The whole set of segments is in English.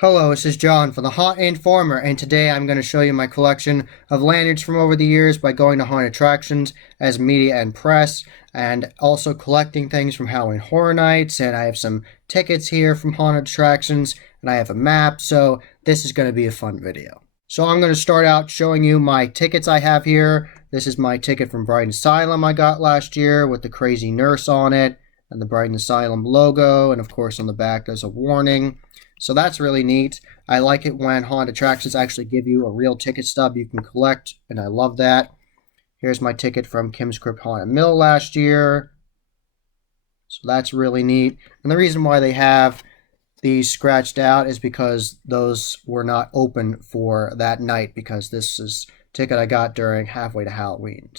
Hello, this is John from the Haunt Informer, and today I'm going to show you my collection of lanyards from over the years by going to haunted attractions as media and press, and also collecting things from Halloween Horror Nights, and I have some tickets here from haunted attractions, and I have a map, so this is going to be a fun video. So I'm going to start out showing you my tickets I have here. This is my ticket from Brighton Asylum I got last year with the crazy nurse on it, and the Brighton Asylum logo, and of course on the back there's a warning. So that's really neat. I like it when haunted attractions actually give you a real ticket stub you can collect, and I love that. Here's my ticket from Kim's Crypt Haunted Mill last year. So that's really neat. And the reason why they have these scratched out is because those were not open for that night, because this is a ticket I got during halfway to Halloween.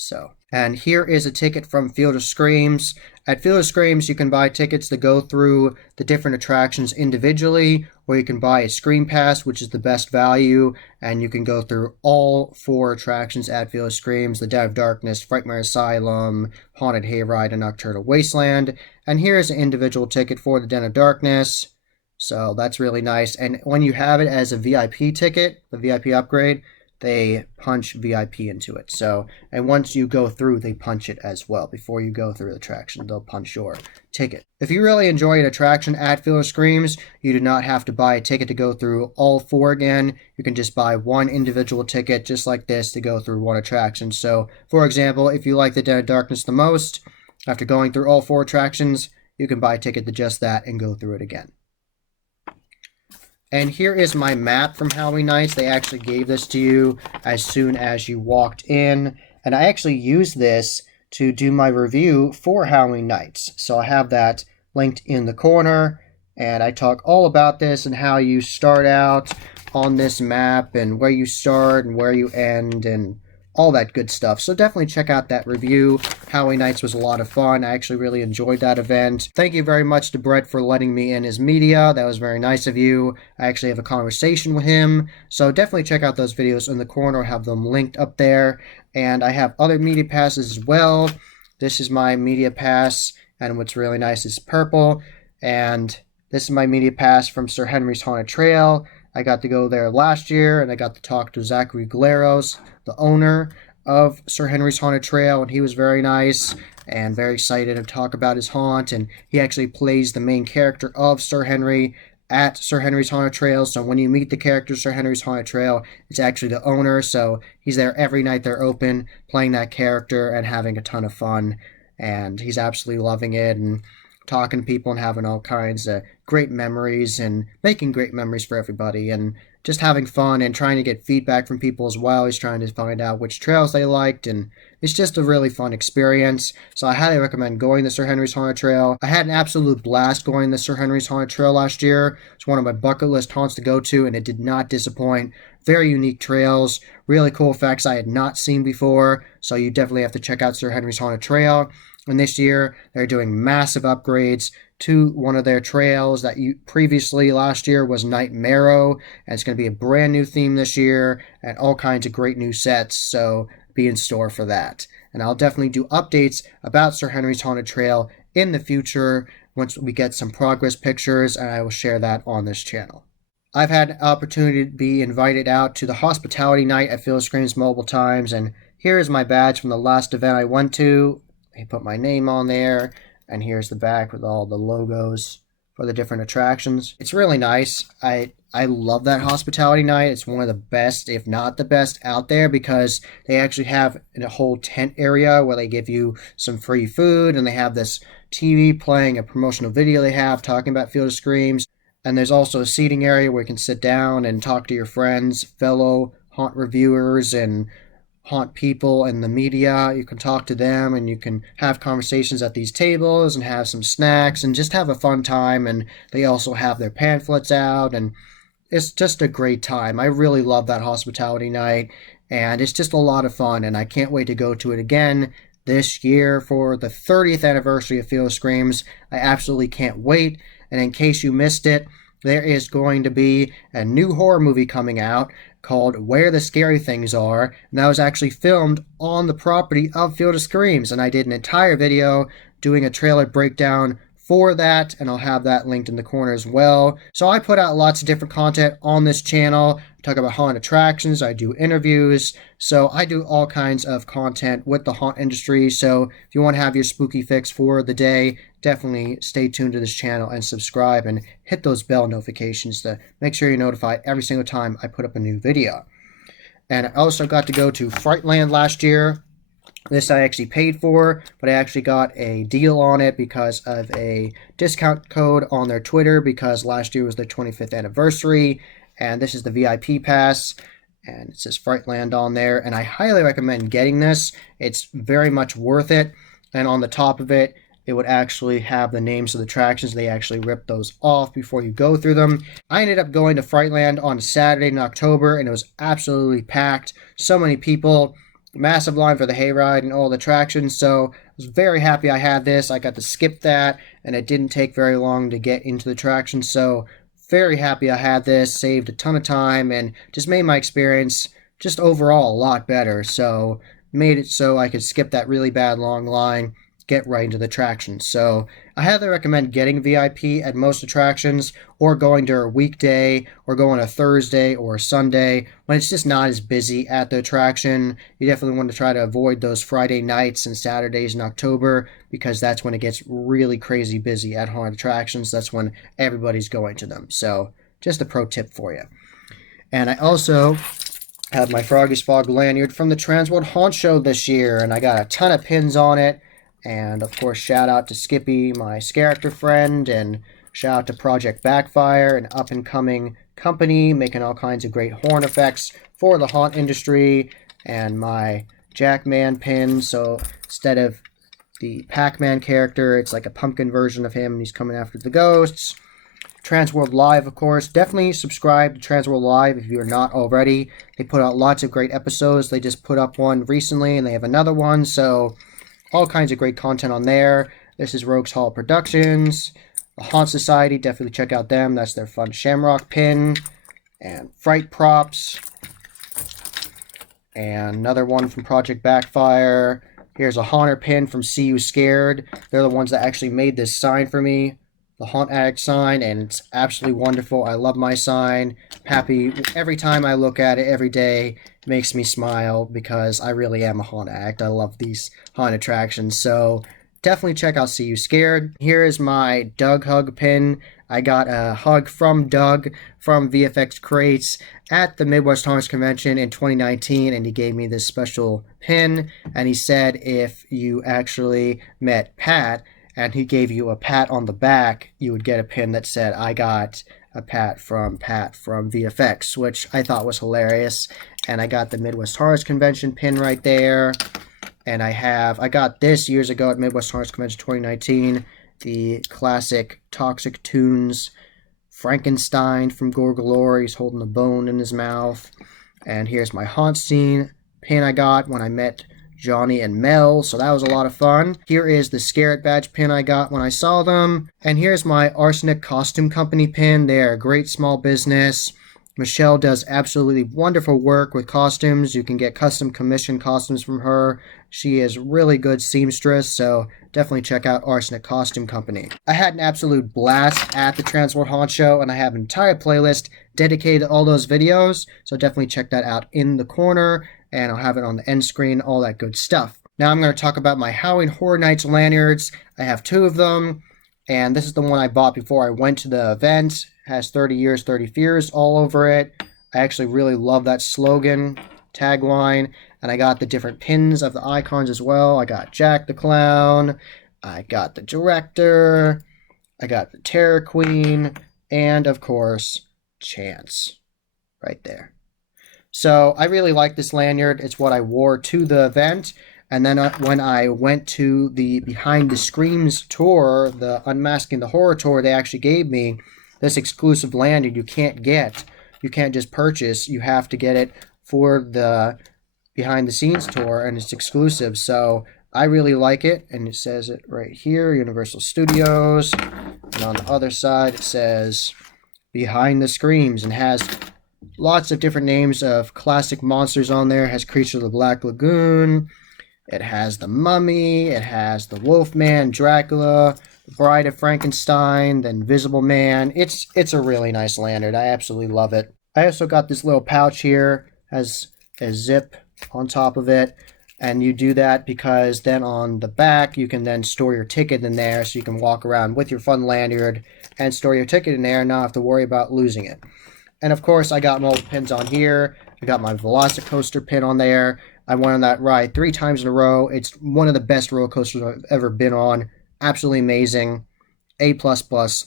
And here is a ticket from Field of Screams. At Field of Screams, you can buy tickets to go through the different attractions individually, or you can buy a Scream Pass, which is the best value, and you can go through all 4 attractions at Field of Screams: the Den of Darkness, Frightmare Asylum, Haunted Hayride, and Nocturnal Wasteland. And here's an individual ticket for the Den of Darkness. So that's really nice. And when you have it as a VIP ticket, the VIP upgrade, they punch VIP into it. And once you go through, they punch it as well. Before you go through the attraction, they'll punch your ticket. If you really enjoy an attraction at Field of Screams, you do not have to buy a ticket to go through all 4 again. You can just buy one individual ticket, just like this, to go through one attraction. So, for example, if you like the Den of Darkness the most, after going through all 4 attractions, you can buy a ticket to just that and go through it again. And here is my map from Halloween Nights. They actually gave this to you as soon as you walked in. And I actually used this to do my review for Halloween Nights. So I have that linked in the corner. And I talk all about this and how you start out on this map and where you start and where you end and all that good stuff. So definitely check out that review. Halloween Nights was a lot of fun. I actually really enjoyed that event. Thank you very much to Brett for letting me in his media. That was very nice of you. I actually have a conversation with him. So definitely check out those videos in the corner. I have them linked up there. And I have other media passes as well. This is my media pass. And what's really nice is purple. And this is my media pass from Sir Henry's Haunted Trail. I got to go there last year, and I got to talk to Zachary Galeros, the owner of Sir Henry's Haunted Trail, and he was very nice and very excited to talk about his haunt, and he actually plays the main character of Sir Henry at Sir Henry's Haunted Trail. So when you meet the character Sir Henry's Haunted Trail, it's actually the owner, so he's there every night they're open, playing that character and having a ton of fun, and he's absolutely loving it, and talking to people and having all kinds of great memories and making great memories for everybody and just having fun and trying to get feedback from people as well. He's trying to find out which trails they liked, and it's just a really fun experience. So I highly recommend going to Sir Henry's Haunted Trail. I had an absolute blast going to Sir Henry's Haunted Trail last year. It's one of my bucket list haunts to go to, and it did not disappoint. Very unique trails, really cool effects I had not seen before, so you definitely have to check out Sir Henry's Haunted Trail. And this year, they're doing massive upgrades to one of their trails that previously last year was Night Marrow, and it's going to be a brand new theme this year and all kinds of great new sets, so be in store for that. And I'll definitely do updates about Sir Henry's Haunted Trail in the future once we get some progress pictures, and I will share that on this channel. I've had an opportunity to be invited out to the hospitality night at Field of Screams multiple times, and here is my badge from the last event I went to. They put my name on there, and here's the back with all the logos for the different attractions. It's really nice. I love that hospitality night. It's one of the best, if not the best, out there, because they actually have a whole tent area where they give you some free food, and they have this TV playing a promotional video they have talking about Field of Screams. And there's also a seating area where you can sit down and talk to your friends, fellow haunt reviewers, and haunt people in the media. You can talk to them and you can have conversations at these tables and have some snacks and just have a fun time. And they also have their pamphlets out, and it's just a great time. I really love that hospitality night, and it's just a lot of fun, and I can't wait to go to it again this year for the 30th anniversary of Field of Screams. I absolutely can't wait. And in case you missed it, there is going to be a new horror movie coming out called Where the Scary Things Are, and that was actually filmed on the property of Field of Screams, and I did an entire video doing a trailer breakdown for that, and I'll have that linked in the corner as well. So I put out lots of different content on this channel. I talk about haunted attractions, I do interviews, so I do all kinds of content with the haunt industry. So if you want to have your spooky fix for the day, definitely stay tuned to this channel and subscribe and hit those bell notifications to make sure you're notified every single time I put up a new video. And I also got to go to Frightland last year. This I actually paid for, but I actually got a deal on it because of a discount code on their Twitter, because last year was their 25th anniversary, and this is the VIP pass, and it says Frightland on there, and I highly recommend getting this. It's very much worth it, and on the top of it, it would actually have the names of the attractions. They actually rip those off before you go through them. I ended up going to Frightland on a Saturday in October, and it was absolutely packed. So many people. Massive line for the hayride and all the attractions, so I was very happy I had this. I got to skip that, and it didn't take very long to get into the attractions, so very happy I had this. Saved a ton of time and just made my experience just overall a lot better. So made it so I could skip that really bad long line, get right into the attractions. So I highly recommend getting VIP at most attractions, or going during a weekday, or going a Thursday or a Sunday when it's just not as busy at the attraction. You definitely want to try to avoid those Friday nights and Saturdays in October, because that's when it gets really crazy busy at haunted attractions. That's when everybody's going to them. So just a pro tip for you. And I also have my Froggy's Fog lanyard from the Transworld Haunt Show this year, and I got a ton of pins on it. And of course, shout out to Skippy, my character friend, and shout out to Project Backfire, an up-and-coming company making all kinds of great horn effects for the haunt industry, and my Jackman pin. So instead of the Pac-Man character, it's like a pumpkin version of him, and he's coming after the ghosts. Transworld Live, of course. Definitely subscribe to Transworld Live if you're not already. They put out lots of great episodes. They just put up one recently, and they have another one, so all kinds of great content on there. This is Rogues Hall Productions. The Haunt Society, definitely check out them. That's their fun Shamrock pin. And Fright Props. And another one from Project Backfire. Here's a Haunter pin from See You Scared. They're the ones that actually made this sign for me. The Haunt Addict sign, and it's absolutely wonderful. I love my sign. Happy every time I look at it every day. It makes me smile because I really am a haunt addict. I love these haunt attractions. So definitely check out See You Scared. Here is my Doug hug pin. I got a hug from Doug from VFX Crates at the Midwest Haunters Convention in 2019, and he gave me this special pin, and he said if you actually met Pat and he gave you a pat on the back, you would get a pin that said, I got a Pat from VFX, which I thought was hilarious. And I got the Midwest Horrors Convention pin right there. And I got this years ago at Midwest Horrors Convention 2019, the classic Toxic Tunes Frankenstein from Gorgalore. He's holding a bone in his mouth. And here's my haunt scene pin I got when I met Johnny and Mel, so that was a lot of fun. Here is the Scare It badge pin I got when I saw them. And here's my Arsenic Costume Company pin. They are a great small business. Michelle does absolutely wonderful work with costumes. You can get custom commission costumes from her. She is really good seamstress, so definitely check out Arsenic Costume Company. I had an absolute blast at the Transworld Haunt Show, and I have an entire playlist dedicated to all those videos, so definitely check that out in the corner, and I'll have it on the end screen, all that good stuff. Now I'm going to talk about my Halloween Horror Nights lanyards. I have two of them, and this is the one I bought before I went to the event. It has 30 years, 30 fears all over it. I actually really love that slogan, tagline, and I got the different pins of the icons as well. I got Jack the Clown, I got the Director, I got the Terror Queen, and of course, Chance, right there. So I really like this lanyard. It's what I wore to the event. And then when I went to the Behind the Screams tour, the Unmasking the Horror tour, they actually gave me this exclusive lanyard you can't get. You can't just purchase. You have to get it for the Behind the Scenes tour, and it's exclusive. So I really like it, and it says it right here, Universal Studios. And on the other side, it says Behind the Screams, and has lots of different names of classic monsters on there. It has Creature of the Black Lagoon. It has the Mummy. It has the Wolfman, Dracula, Bride of Frankenstein, the Invisible Man. It's a really nice lanyard. I absolutely love it. I also got this little pouch here, has a zip on top of it, and you do that because then on the back you can then store your ticket in there, so you can walk around with your fun lanyard and store your ticket in there and not have to worry about losing it. And of course, I got multiple pins on here. I got my Velocicoaster pin on there. I went on that ride 3 times in a row. It's one of the best roller coasters I've ever been on. Absolutely amazing. A++.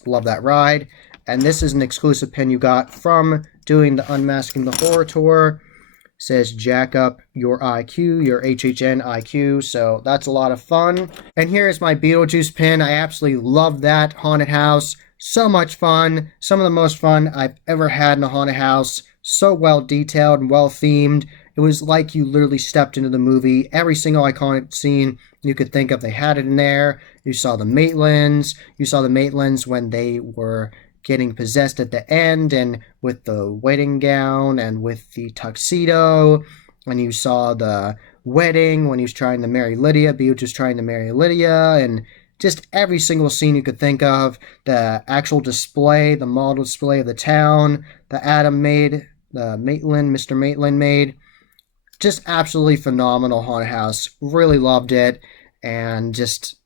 Love that ride. And this is an exclusive pin you got from doing the Unmasking the Horror Tour. It says jack up your IQ, your HHN IQ. So that's a lot of fun. And here is my Beetlejuice pin. I absolutely love that haunted house. So much fun. Some of the most fun I've ever had in a haunted house. So well detailed and well themed. It was like you literally stepped into the movie. Every single iconic scene you could think of, they had it in there. You saw the Maitlands. You saw the Maitlands when they were getting possessed at the end, and with the wedding gown and with the tuxedo. And you saw the wedding when he was trying to marry Lydia. Beetlejuice was trying to marry Lydia, and just every single scene you could think of. The actual display, the model display of the town that Adam made, the Maitland, Mr. Maitland made. Just absolutely phenomenal haunted house. Really loved it. And just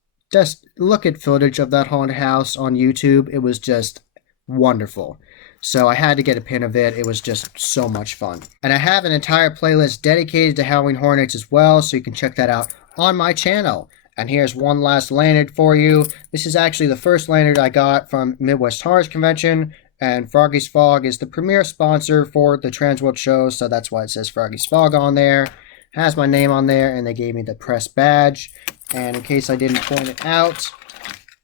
look at footage of that haunted house on YouTube. It was just wonderful. So I had to get a pin of it. It was just so much fun. And I have an entire playlist dedicated to Halloween Horror Nights as well, so you can check that out on my channel. And here's one last lanyard for you. This is actually the first lanyard I got from Midwest Horrors Convention. And Froggy's Fog is the premier sponsor for the Transworld show, so that's why it says Froggy's Fog on there. Has my name on there, and they gave me the press badge. And in case I didn't point it out,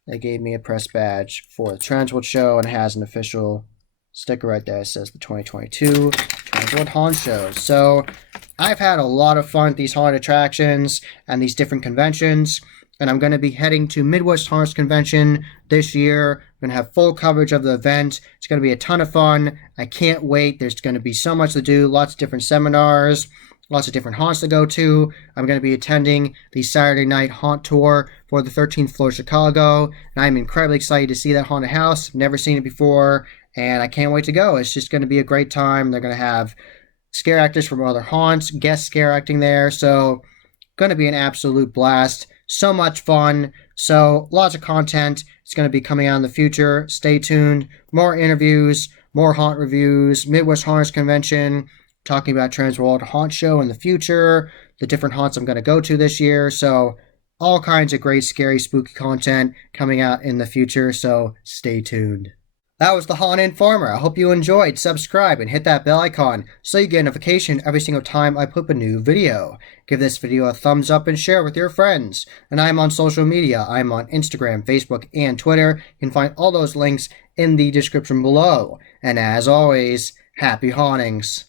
they gave me a press badge for the Transworld show, and it has an official sticker right there. It says the 2022 Transworld Haunt Show. So I've had a lot of fun at these haunted attractions and these different conventions. And I'm going to be heading to Midwest Horrors Convention this year. I'm going to have full coverage of the event. It's going to be a ton of fun. I can't wait. There's going to be so much to do. Lots of different seminars. Lots of different haunts to go to. I'm going to be attending the Saturday night haunt tour for the 13th floor Chicago. And I'm incredibly excited to see that haunted house. Never seen it before. And I can't wait to go. It's just going to be a great time. They're going to have scare actors from other haunts, guest scare acting there. So going to be an absolute blast. So much fun. So lots of content. It's going to be coming out in the future. Stay tuned. More interviews, more haunt reviews, Midwest Horrors Convention, talking about Transworld Haunt Show in the future, the different haunts I'm going to go to this year. So all kinds of great, scary, spooky content coming out in the future. So stay tuned. That was the Haunt Informer. I hope you enjoyed. Subscribe and hit that bell icon so you get a notification every single time I put up a new video. Give this video a thumbs up and share with your friends. And I'm on social media. I'm on Instagram, Facebook, and Twitter. You can find all those links in the description below. And as always, happy hauntings.